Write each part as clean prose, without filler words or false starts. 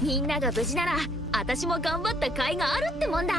みんなが無事なら私も頑張った甲斐があるってもんだ。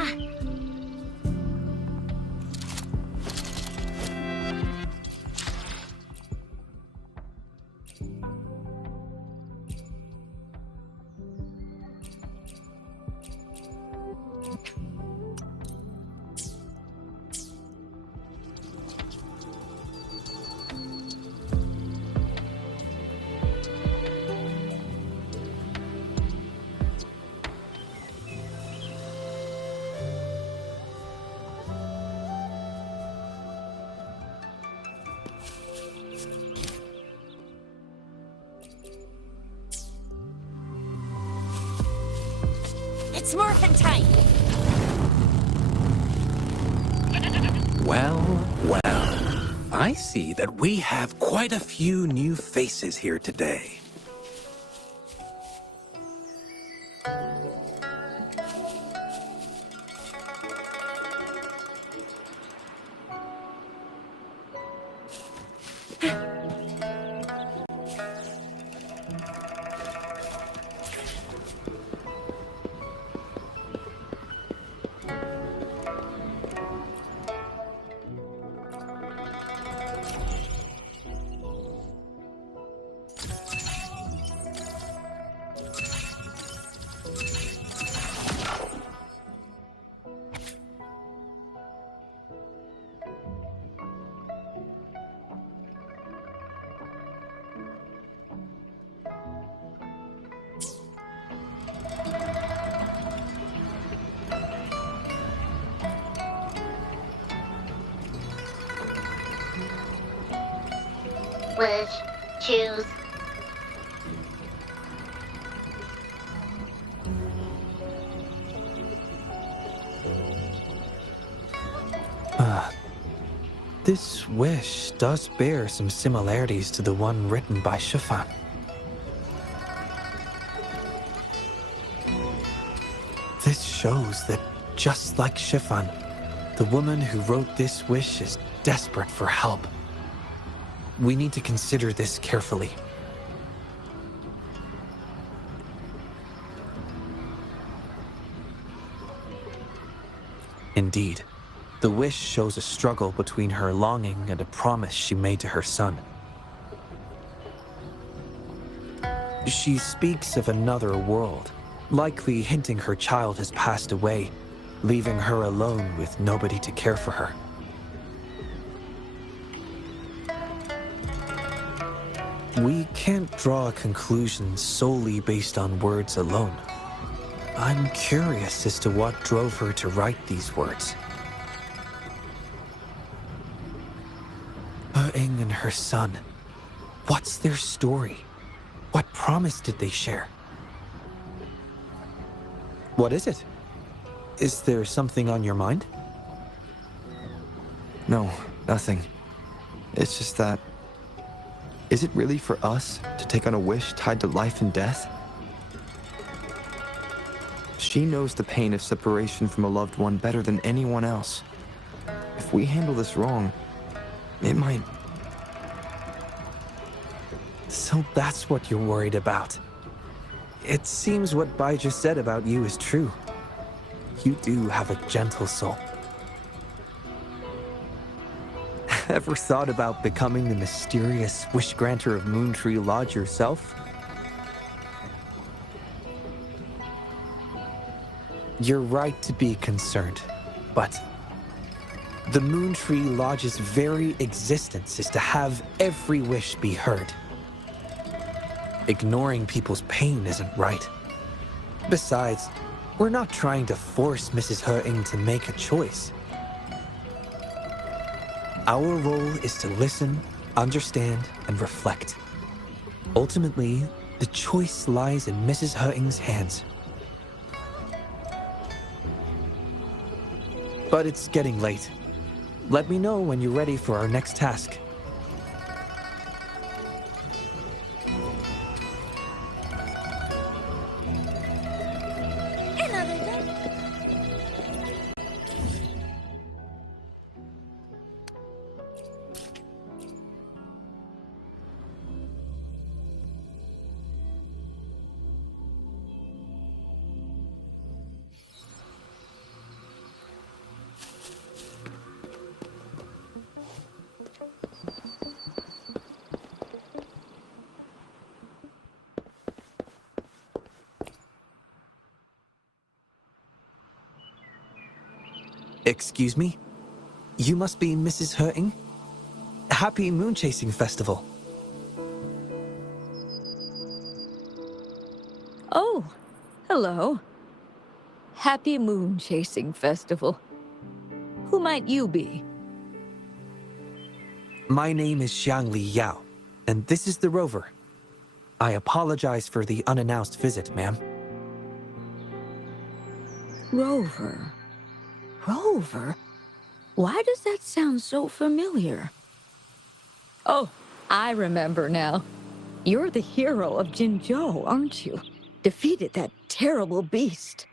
It's morphin' time! Well, well. I see that we have quite a few new faces here today. Wish, choose. This wish does bear some similarities to the one written by Shifan. This shows that, just like Shifan, the woman who wrote this wish is desperate for help. We need to consider this carefully. Indeed, the wish shows a struggle between her longing and a promise she made to her son. She speaks of another world, likely hinting her child has passed away, leaving her alone with nobody to care for her. We can't draw a conclusion solely based on words alone. I'm curious as to what drove her to write these words. Ing and her son. What's their story? What promise did they share? What is it? Is there something on your mind? No, nothing. It's just that... Is it really for us to take on a wish tied to life and death? She knows the pain of separation from a loved one better than anyone else. If we handle this wrong, it might... So that's what you're worried about. It seems what Bai just said about you is true. You do have a gentle soul. Ever thought about becoming the mysterious wish granter of Moontree Lodge yourself? You're right to be concerned, but the Moontree Lodge's very existence is to have every wish be heard. Ignoring people's pain isn't right. Besides, we're not trying to force Mrs. He-ing to make a choice. Our role is to listen, understand, and reflect. Ultimately, the choice lies in Mrs. He-ing's hands. But it's getting late. Let me know when you're ready for our next task. Excuse me? You must be Mrs. Hurting? Happy Moon Chasing Festival. Oh, hello. Happy Moon Chasing Festival. Who might you be? My name is Xiangli Yao, and this is the Rover. I apologize for the unannounced visit, ma'am. Rover. Rover? Why does that sound so familiar? Oh, I remember now. You're the hero of Jinzhou, aren't you? Defeated that terrible beast.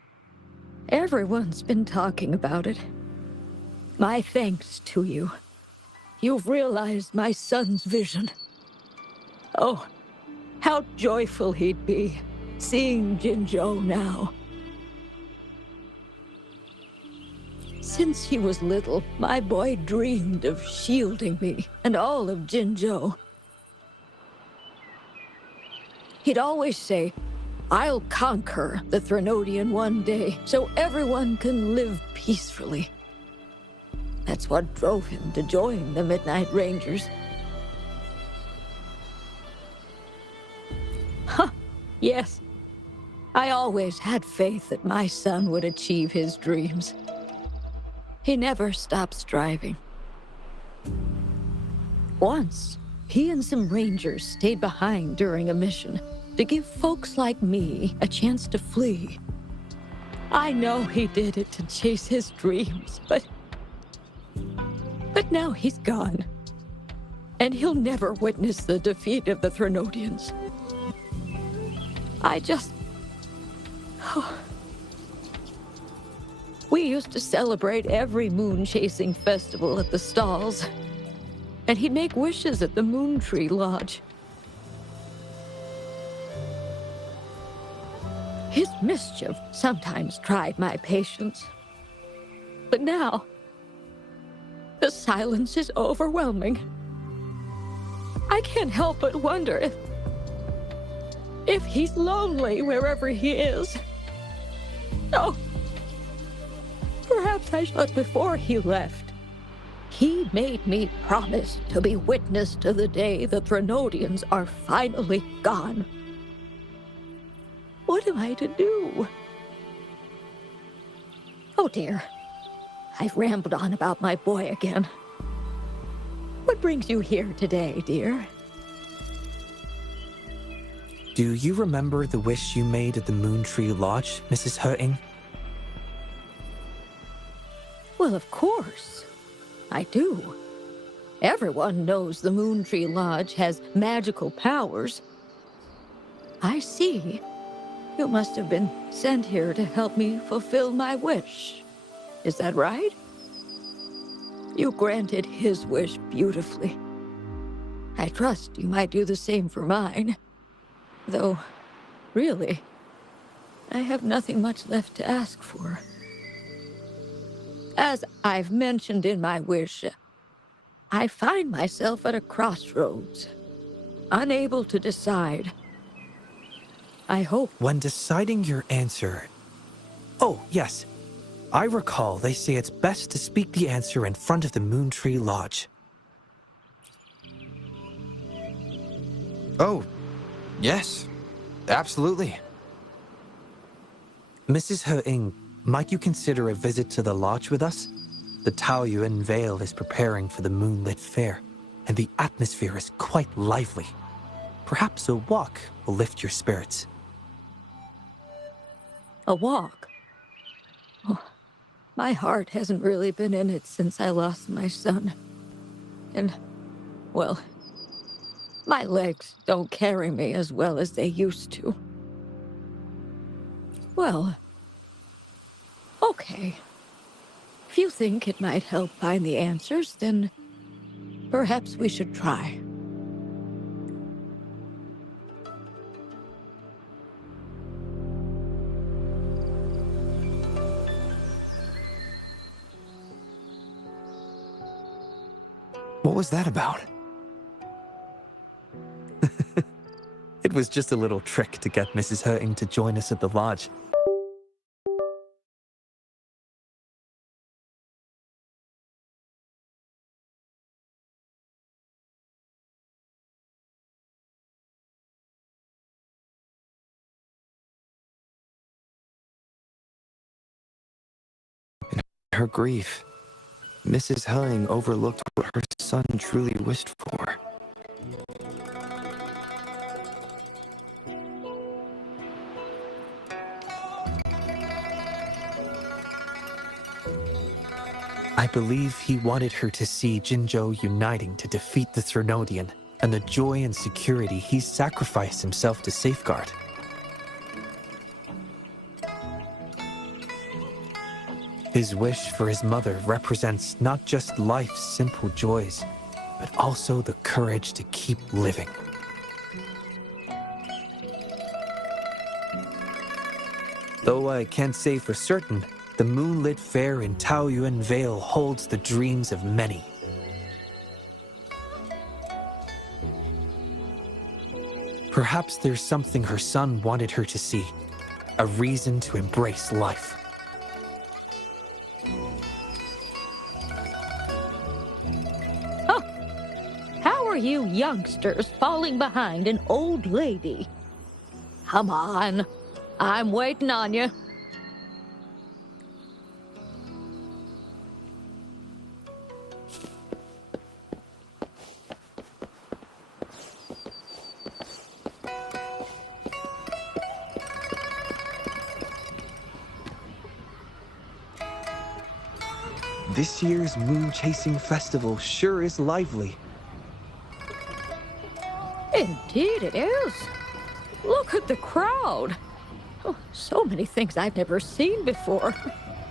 Everyone's been talking about it. My thanks to you. You've realized my son's vision. Oh, how joyful he'd be, seeing Jinzhou now. Since he was little, my boy dreamed of shielding me and all of Jinzhou. He'd always say, "I'll conquer the Threnodian one day, so everyone can live peacefully." That's what drove him to join the Midnight Rangers. Huh, yes. I always had faith that my son would achieve his dreams. He never stopped striving. Once, he and some rangers stayed behind during a mission to give folks like me a chance to flee. I know he did it to chase his dreams, but now he's gone. And he'll never witness the defeat of the Threnodians. We used to celebrate every moon-chasing festival at the stalls. And he'd make wishes at the Moon Tree Lodge. His mischief sometimes tried my patience. But now, the silence is overwhelming. I can't help but wonder if he's lonely wherever he is. Oh, perhaps I should. Before he left, he made me promise to be witness to the day the Threnodians are finally gone. What am I to do? Oh dear, I've rambled on about my boy again. What brings you here today, dear? Do you remember the wish you made at the Moon Tree Lodge, Mrs. Hurting? Well, of course. I do. Everyone knows the Moon Tree Lodge has magical powers. I see. You must have been sent here to help me fulfill my wish. Is that right? You granted his wish beautifully. I trust you might do the same for mine. Though, really, I have nothing much left to ask for. As I've mentioned in my wish, I find myself at a crossroads, unable to decide. I hope... When deciding your answer... Oh, yes. I recall they say it's best to speak the answer in front of the Moon Tree Lodge. Oh, yes. Absolutely. Mrs. Hurting, might you consider a visit to the lodge with us? The Taoyuan Vale is preparing for the moonlit fair, and the atmosphere is quite lively. Perhaps a walk will lift your spirits. A walk? Oh, my heart hasn't really been in it since I lost my son. And, well, my legs don't carry me as well as they used to. Well, okay. If you think it might help find the answers, then perhaps we should try. What was that about? It was just a little trick to get Mrs. Hurting to join us at the lodge. her grief, Mrs. Heng overlooked what her son truly wished for. I believe he wanted her to see Jinzhou uniting to defeat the Thrunodian, and the joy and security he sacrificed himself to safeguard. His wish for his mother represents not just life's simple joys, but also the courage to keep living. Though I can't say for certain, the moonlit fair in Taoyuan Vale holds the dreams of many. Perhaps there's something her son wanted her to see, a reason to embrace life. How are you youngsters falling behind an old lady? Come on, I'm waiting on you. This year's Moon Chasing Festival sure is lively. Indeed it is. Look at the crowd. Oh, so many things I've never seen before.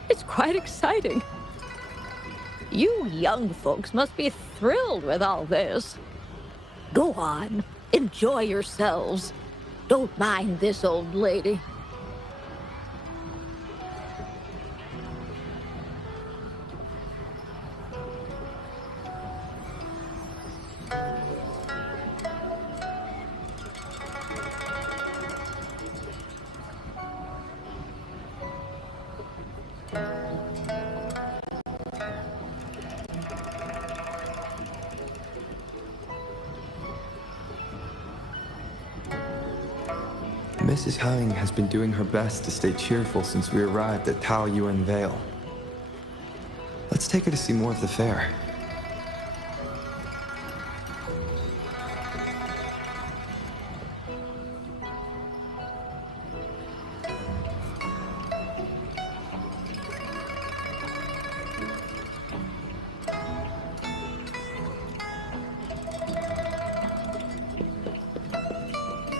It's quite exciting. You young folks must be thrilled with all this. Go on, enjoy yourselves. Don't mind this old lady. Mrs. Heng has been doing her best to stay cheerful since we arrived at Taoyuan Vale. Let's take her to see more of the fair.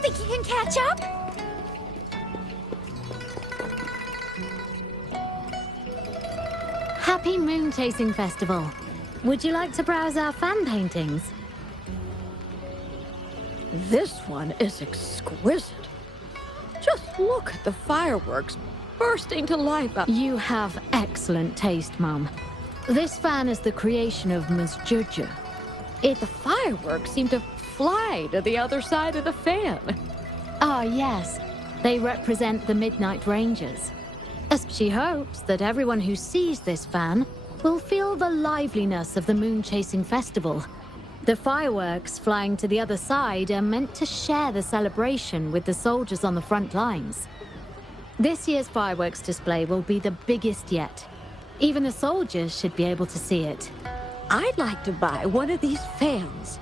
Think you can catch up? Happy Moon Chasing Festival. Would you like to browse our fan paintings? This one is exquisite. Just look at the fireworks bursting to life out. You have excellent taste, Mum. This fan is the creation of Ms. Juju. The fireworks seem to fly to the other side of the fan. Ah, yes. They represent the Midnight Rangers. As she hopes that everyone who sees this fan will feel the liveliness of the Moon Chasing Festival. The fireworks flying to the other side are meant to share the celebration with the soldiers on the front lines. This year's fireworks display will be the biggest yet. Even the soldiers should be able to see it. I'd like to buy one of these fans.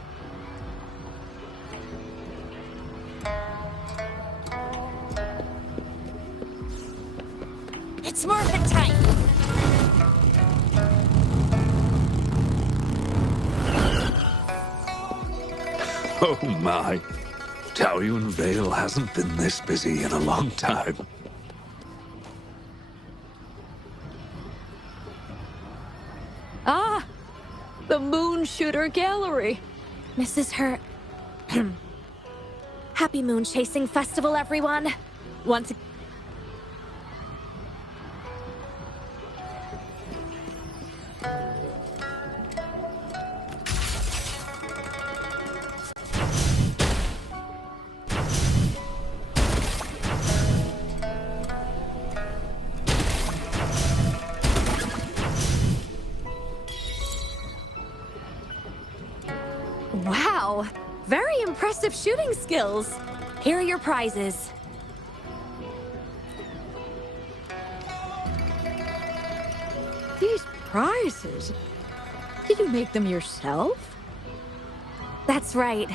It's morphin' time! Oh my. Taoyuan Vale hasn't been this busy in a long time. Ah, the Moon Shooter Gallery. Mrs. Her... Happy Moon Chasing Festival, everyone! Once again... Wow! Very impressive shooting skills! Here are your prizes. These prizes? Did you make them yourself? That's right.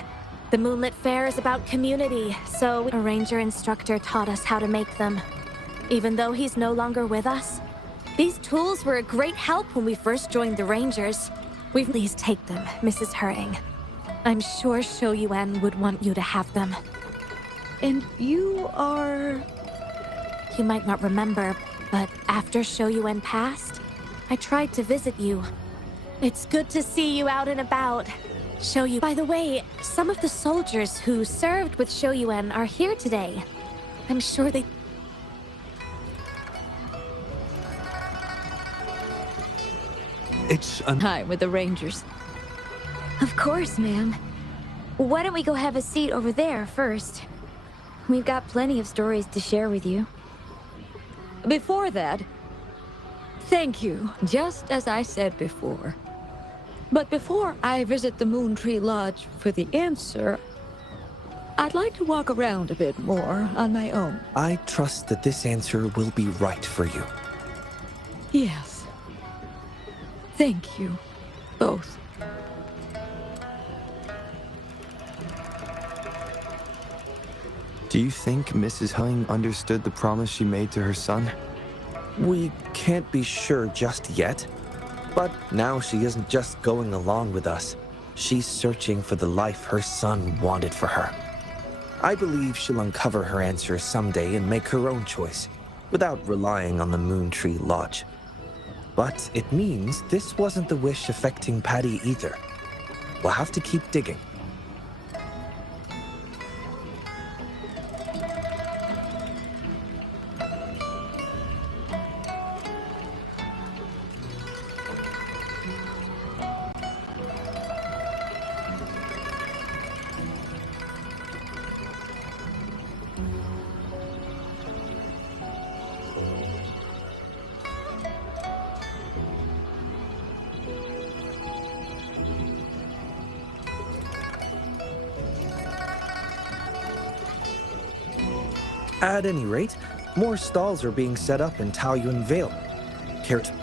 The Moonlit Fair is about community, so a ranger instructor taught us how to make them. Even though he's no longer with us, these tools were a great help when we first joined the Rangers. Please take them, Mrs. Hering. I'm sure Shou Yuan would want you to have them. And you are... You might not remember, but after Shou Yuan passed, I tried to visit you. It's good to see you out and about. Shou Yuan. By the way, some of the soldiers who served with Shou Yuan are here today. I'm sure they... It's an... Hi, with the Rangers. Of course, ma'am. Why don't we go have a seat over there first? We've got plenty of stories to share with you. Before that, thank you, just as I said before. But before I visit the Moon Tree Lodge for the answer, I'd like to walk around a bit more on my own. I trust that this answer will be right for you. Yes. Thank you, both. Do you think Mrs. Heng understood the promise she made to her son? We can't be sure just yet, but now she isn't just going along with us. She's searching for the life her son wanted for her. I believe she'll uncover her answers someday and make her own choice, without relying on the Moon Tree Lodge. But it means this wasn't the wish affecting Patty either. We'll have to keep digging. At any rate, more stalls are being set up in Taoyuan Vale. Care to...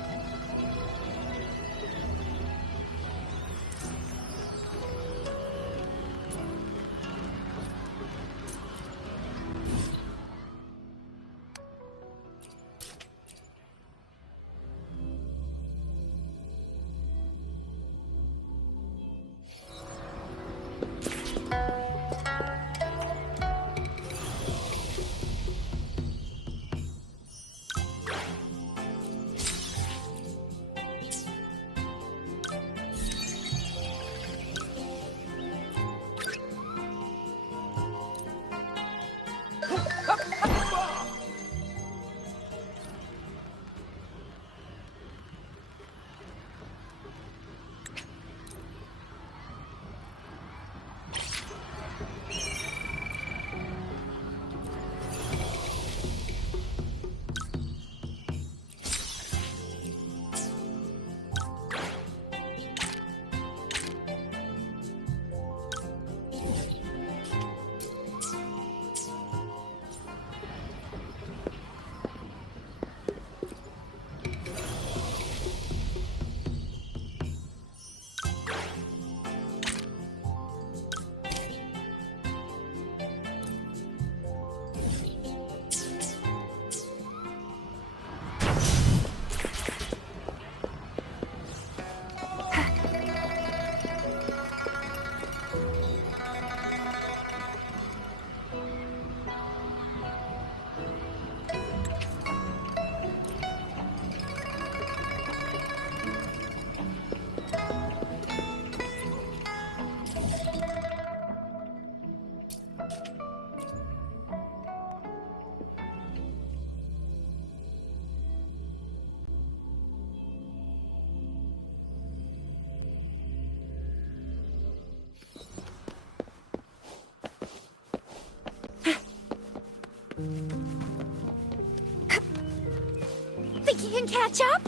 Think you can catch up?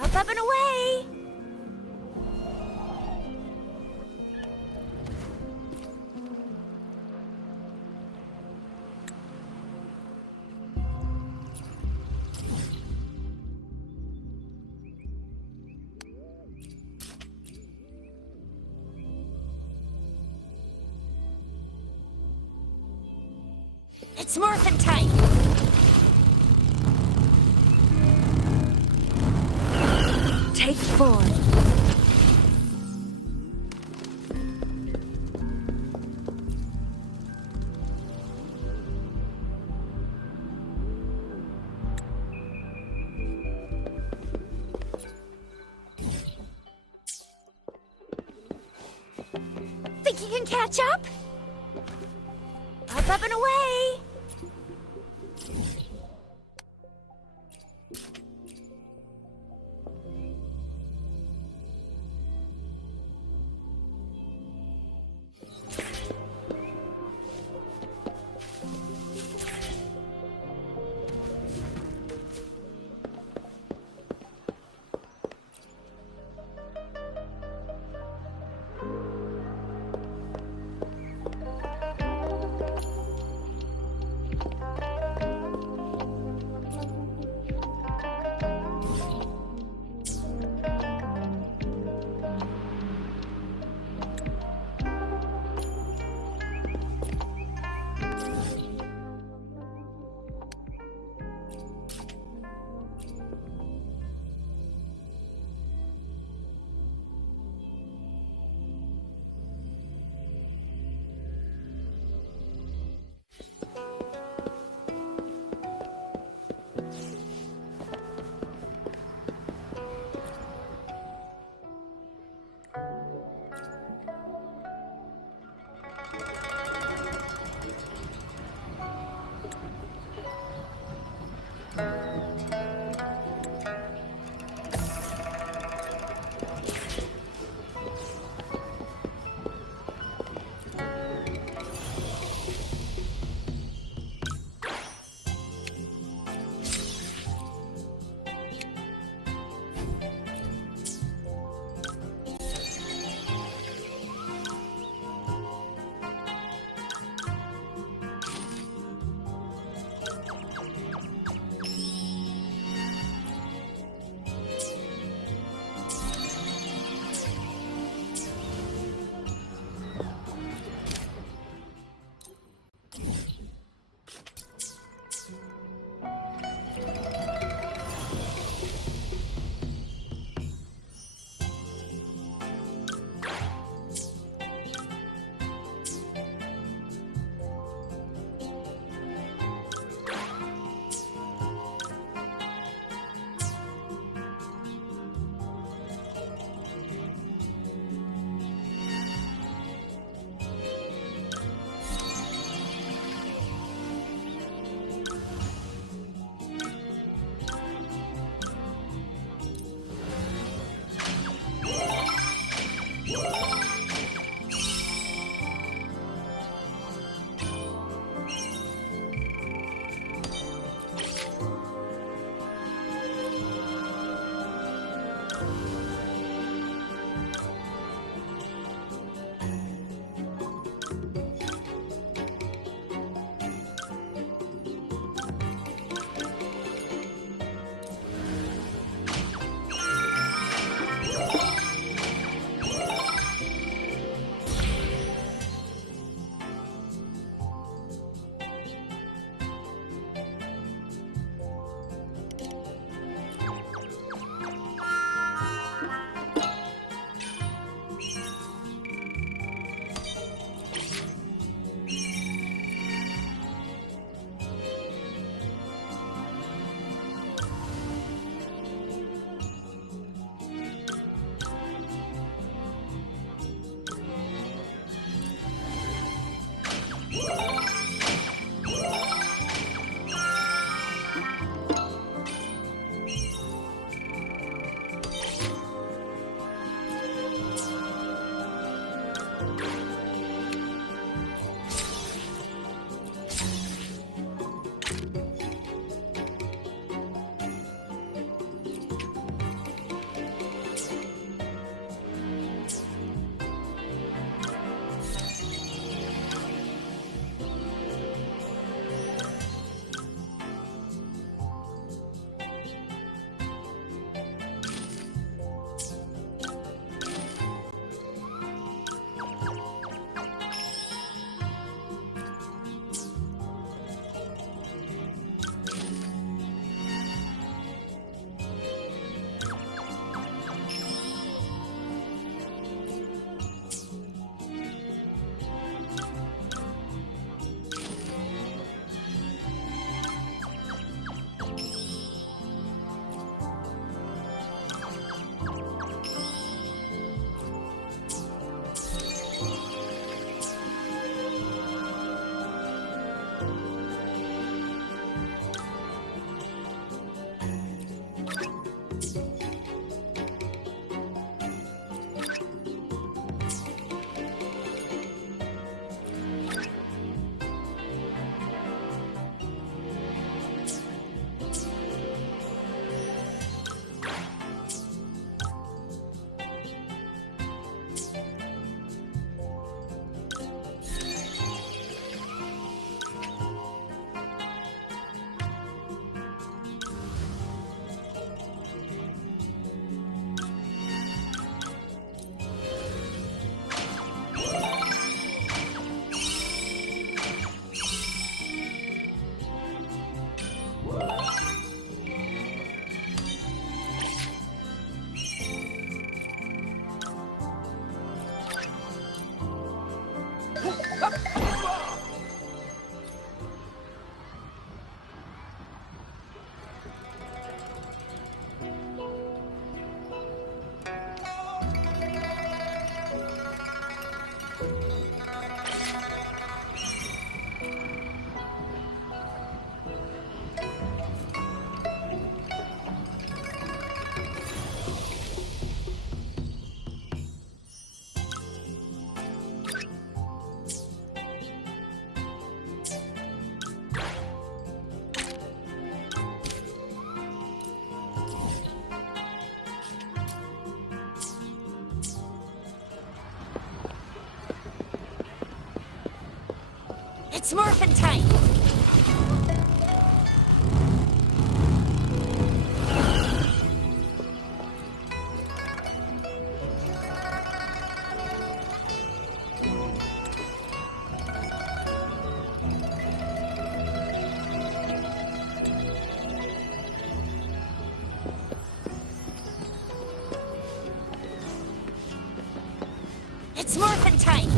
Up and away! It's morphin' time! Take 4. Think you can catch up? Up and away! It's morphin' time! It's morphin' time!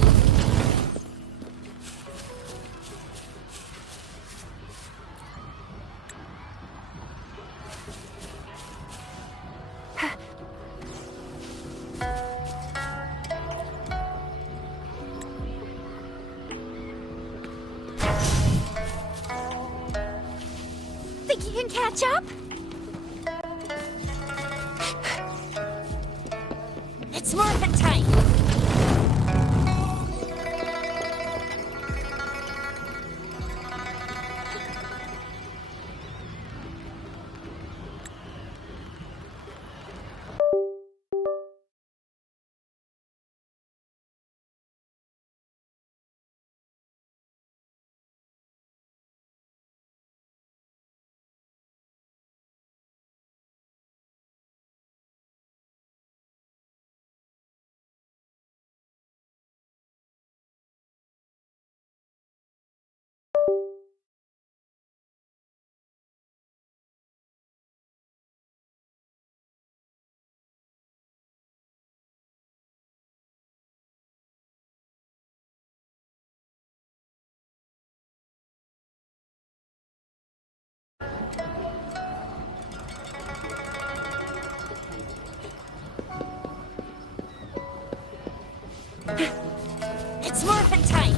Think you can catch up? It's morphin' time! It's morphin' time!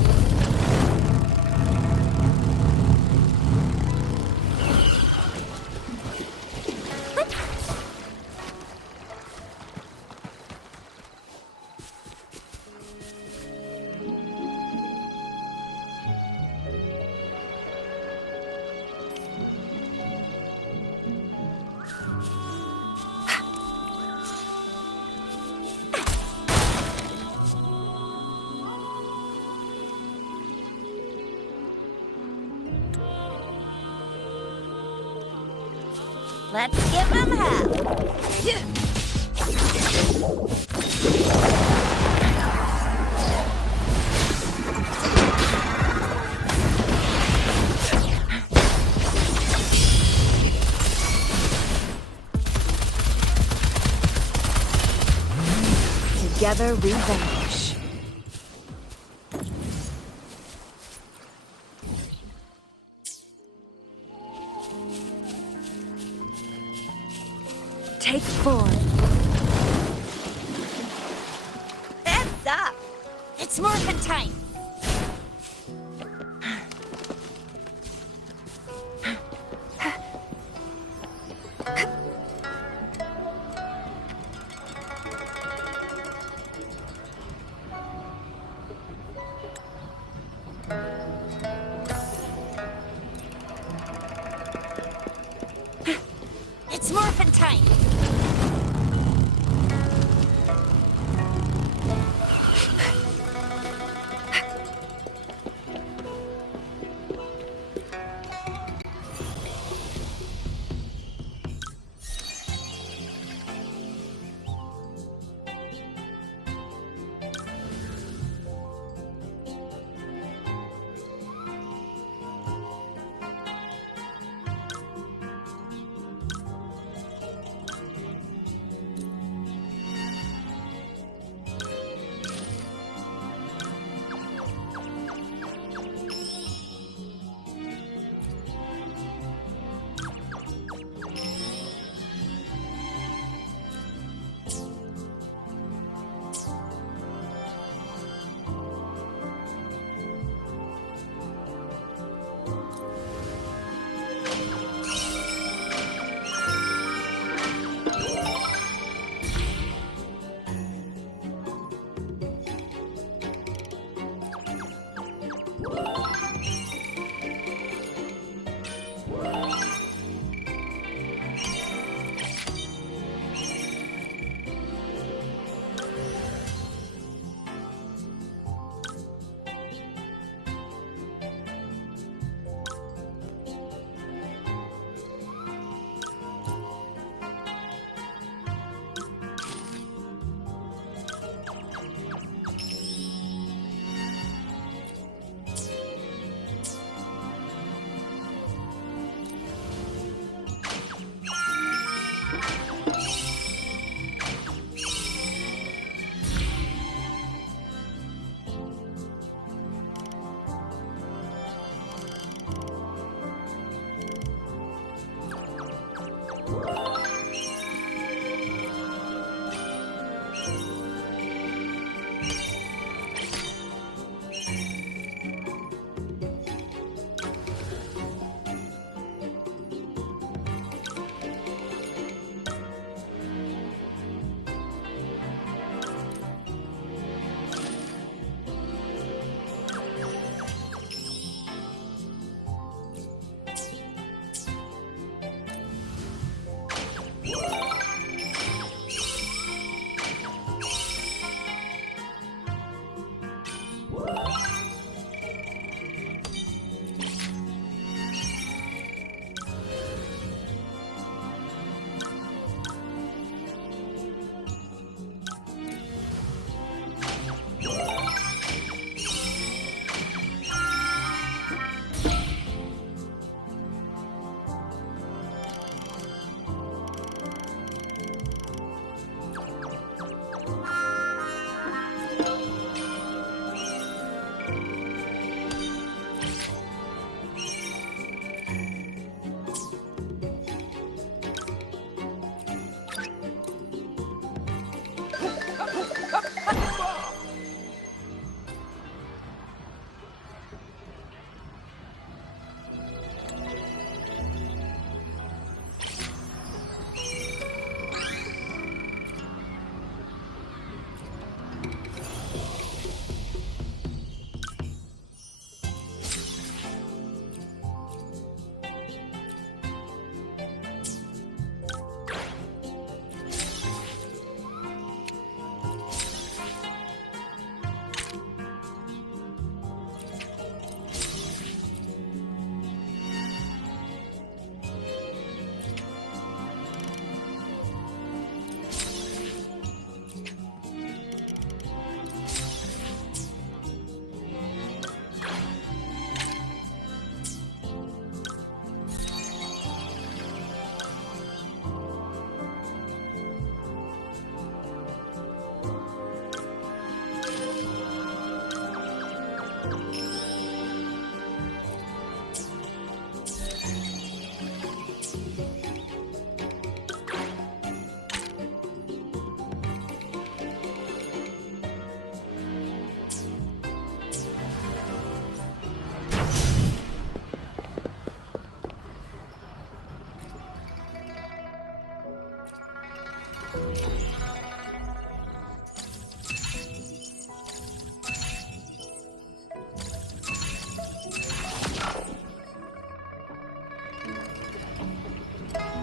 Let's give them hell! Together we vanish. Take 4. Heads up! It's morphin' time! It's morphin' time!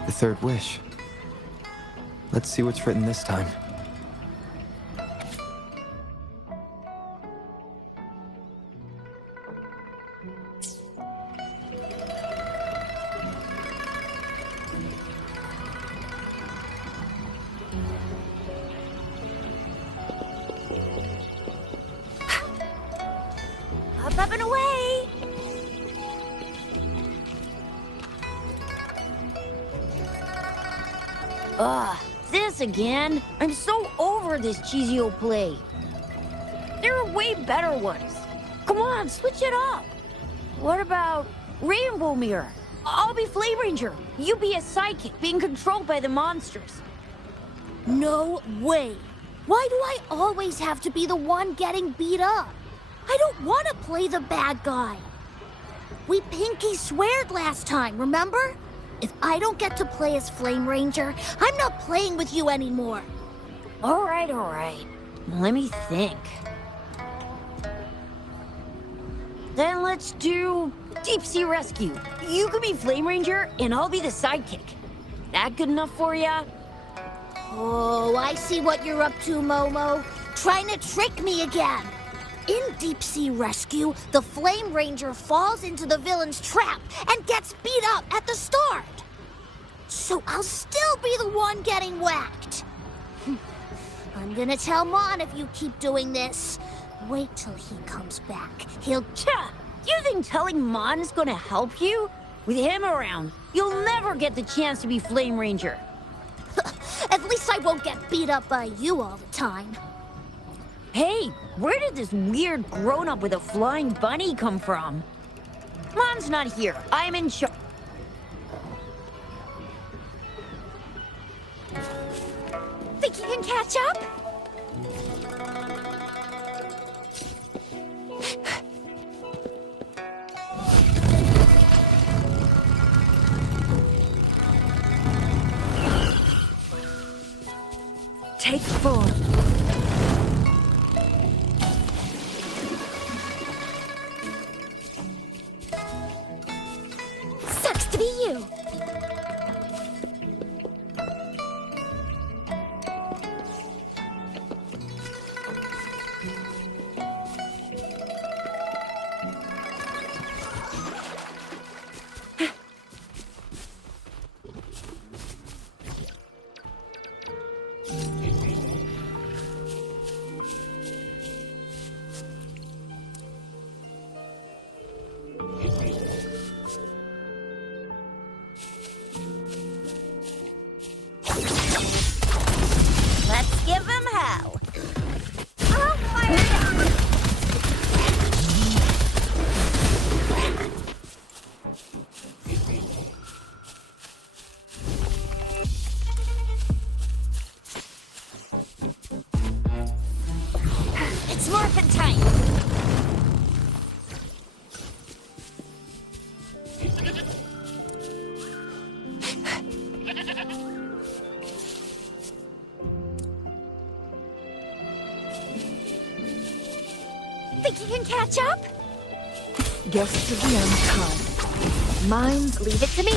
The third wish. Let's see what's written this time. Up and away! This again? I'm so over this cheesy old play. There are way better ones. Come on, switch it up. What about Rainbow Mirror? I'll be Flame Ranger. You be a psychic being controlled by the monsters. No way. Why do I always have to be the one getting beat up? I don't want to play the bad guy. We pinky sweared last time, remember? If I don't get to play as Flame Ranger, I'm not playing with you anymore. All right. Let me think. Then let's do Deep Sea Rescue. You can be Flame Ranger, and I'll be the sidekick. That good enough for ya? Oh, I see what you're up to, Momo. Trying to trick me again. In Deep Sea Rescue, the Flame Ranger falls into the villain's trap and gets beat up at the start. So I'll still be the one getting whacked. I'm gonna tell Mon if you keep doing this. Wait till he comes back. He'll... You think telling Mon's gonna help you? With him around, you'll never get the chance to be Flame Ranger. At least I won't get beat up by you all the time. Hey, where did this weird grown-up with a flying bunny come from? Mon's not here. I'm in charge. Think you can catch up? Take 4. Sucks to be you. Let's give him hell. Oh, fire! It's morphin' time. Think you can catch up? Guests of the unkind. Mine's Leave it to me.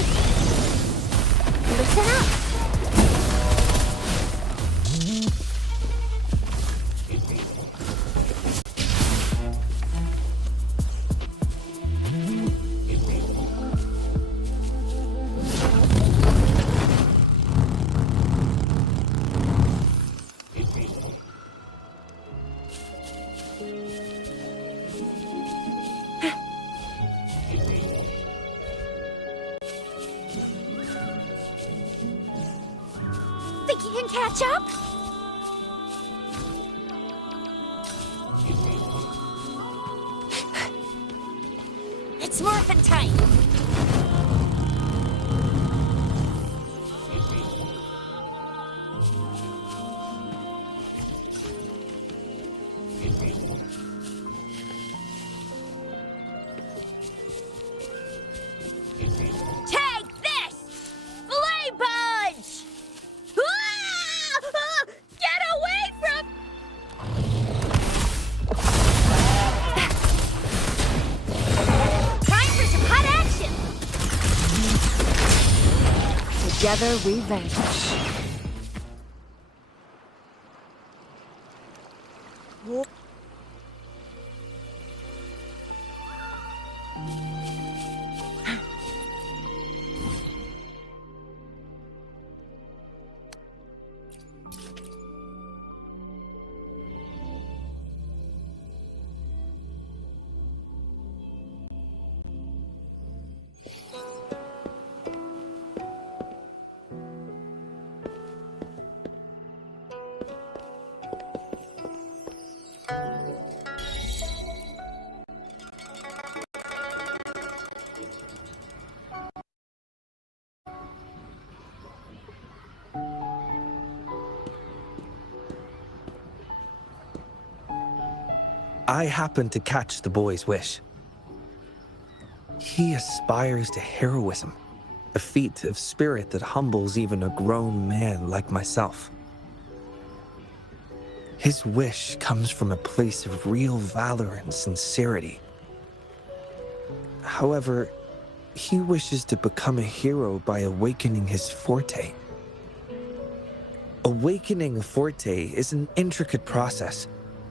listen up. Think you can catch up? It's morphin' time. Take this! Flay Bunch! Ah! Get away from... Time for some hot action! Together we vanish. I happen to catch the boy's wish. He aspires to heroism, a feat of spirit that humbles even a grown man like myself. His wish comes from a place of real valor and sincerity. However, he wishes to become a hero by awakening his forte. Awakening a forte is an intricate process,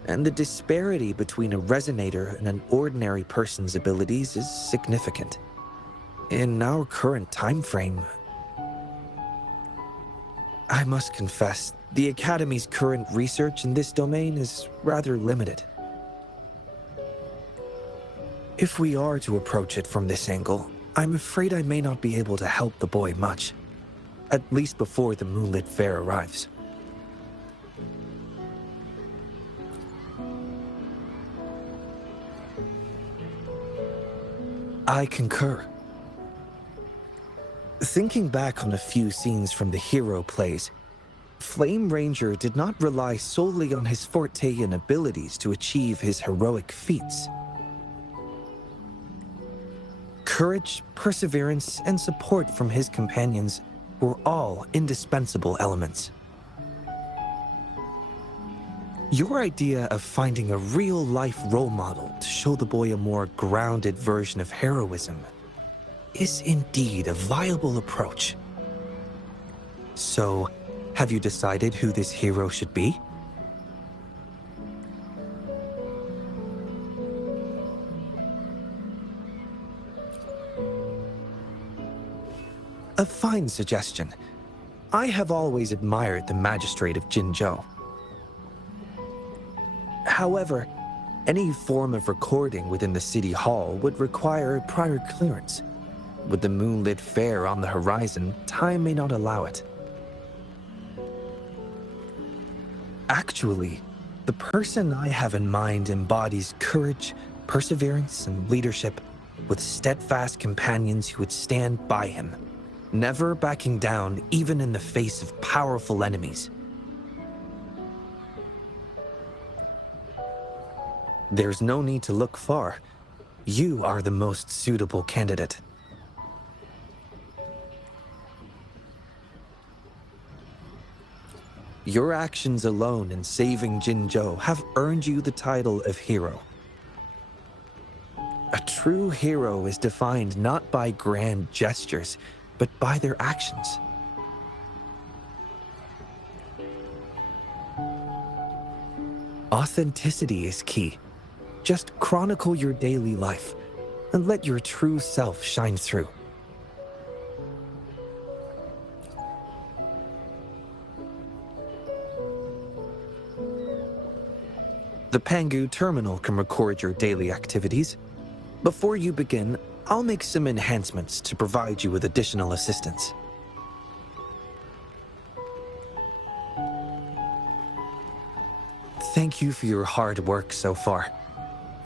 and the disparity between a resonator and an ordinary person's abilities is significant. In our current time frame, I must confess, the Academy's current research in this domain is rather limited. If we are to approach it from this angle, I'm afraid I may not be able to help the boy much, at least before the moonlit fair arrives. I concur. Thinking back on a few scenes from the hero plays, Flame Ranger did not rely solely on his forte and abilities to achieve his heroic feats. Courage, perseverance, and support from his companions were all indispensable elements. Your idea of finding a real-life role model to show the boy a more grounded version of heroism is indeed a viable approach. So, have you decided who this hero should be? A fine suggestion. I have always admired the magistrate of Jinzhou. However, any form of recording within the city hall would require prior clearance. With the moonlit fair on the horizon, time may not allow it. Actually, the person I have in mind embodies courage, perseverance, and leadership, with steadfast companions who would stand by him, never backing down even in the face of powerful enemies. There's no need to look far. You are the most suitable candidate. Your actions alone in saving Jinzhou have earned you the title of hero. A true hero is defined not by grand gestures, but by their actions. Authenticity is key. Just chronicle your daily life and let your true self shine through. The Pangu terminal can record your daily activities. Before you begin, I'll make some enhancements to provide you with additional assistance. Thank you for your hard work so far.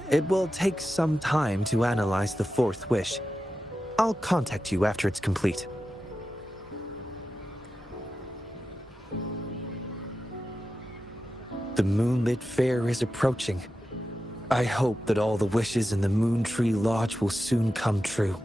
It will take some time to analyze the fourth wish. I'll contact you after it's complete. The moonlit fair is approaching. I hope that all the wishes in the Moon Tree Lodge will soon come true.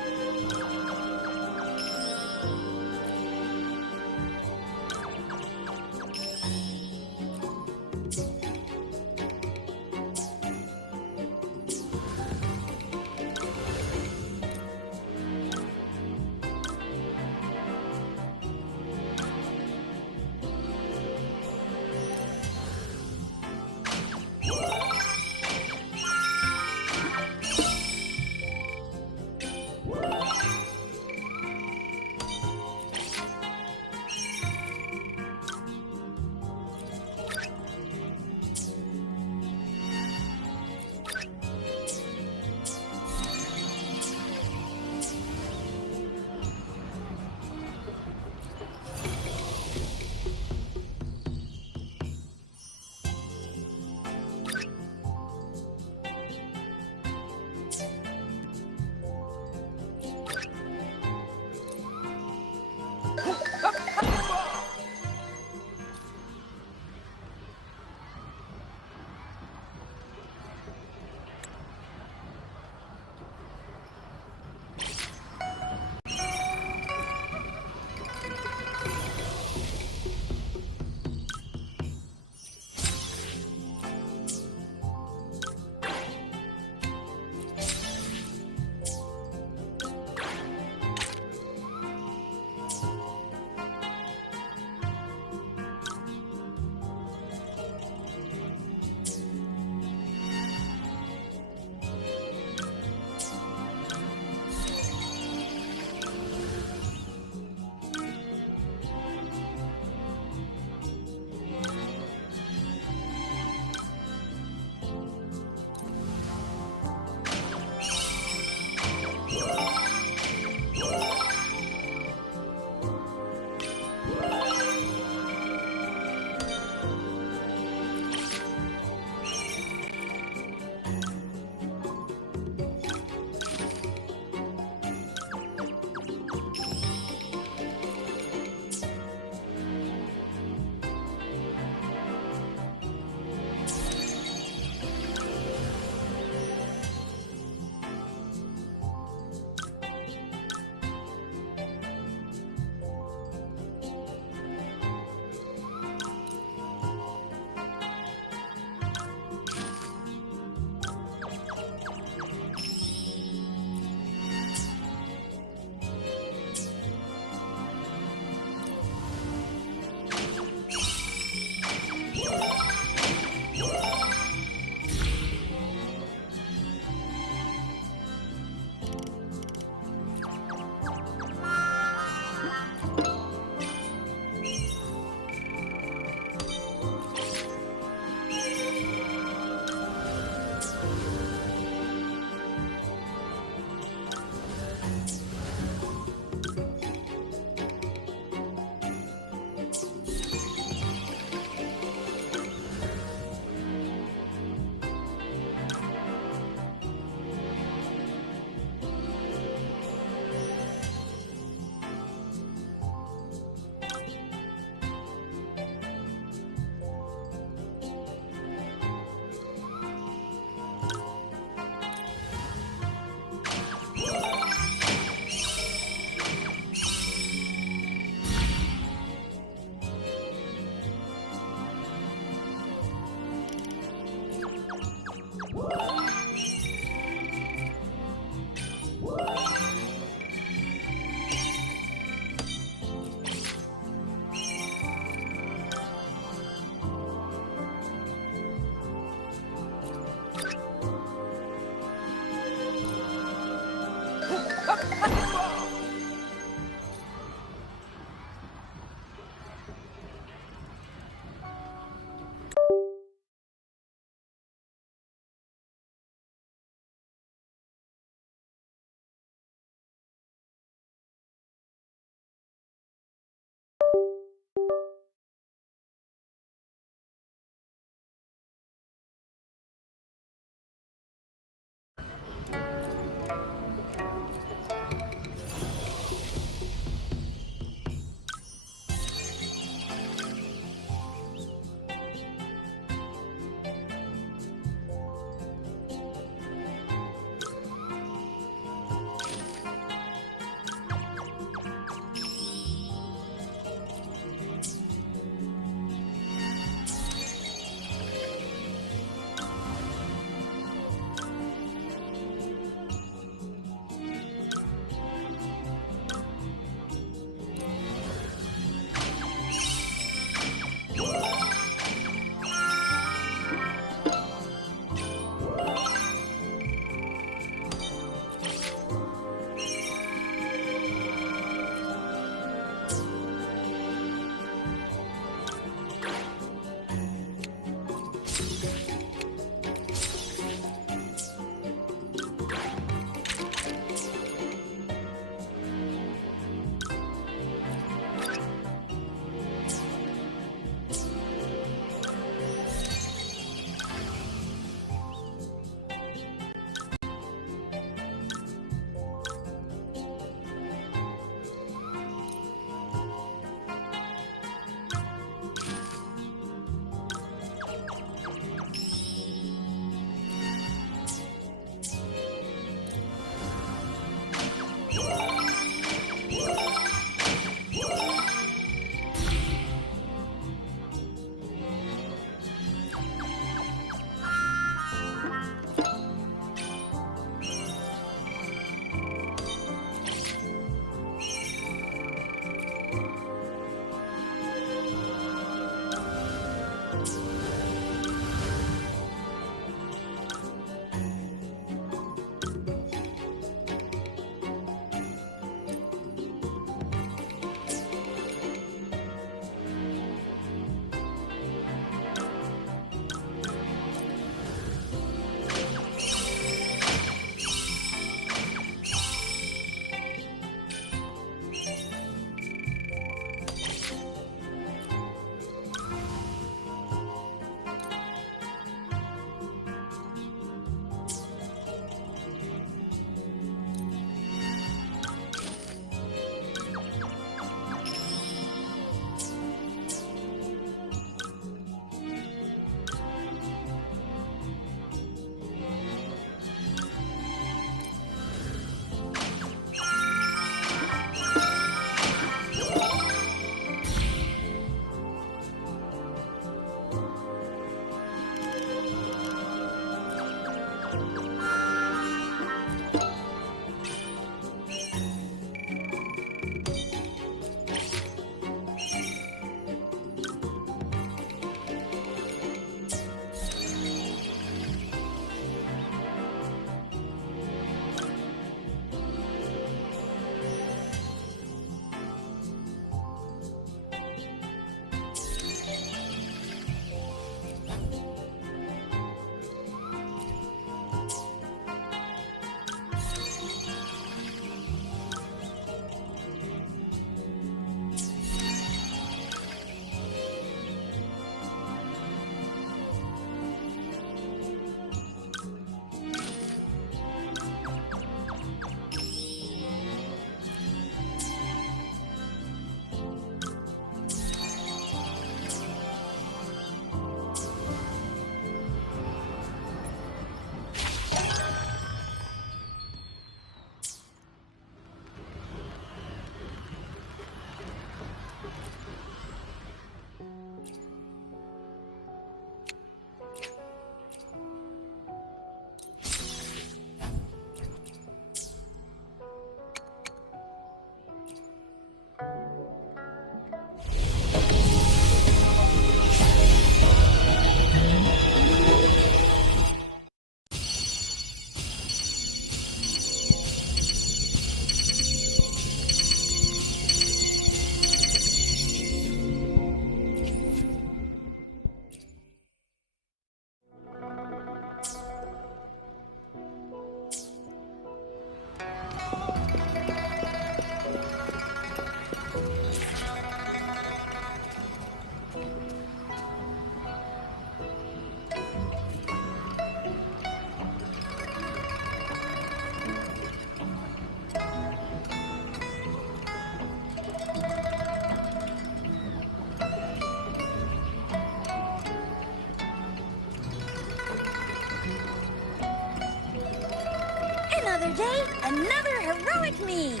day, another heroic me!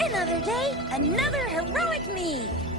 Another day, another heroic me!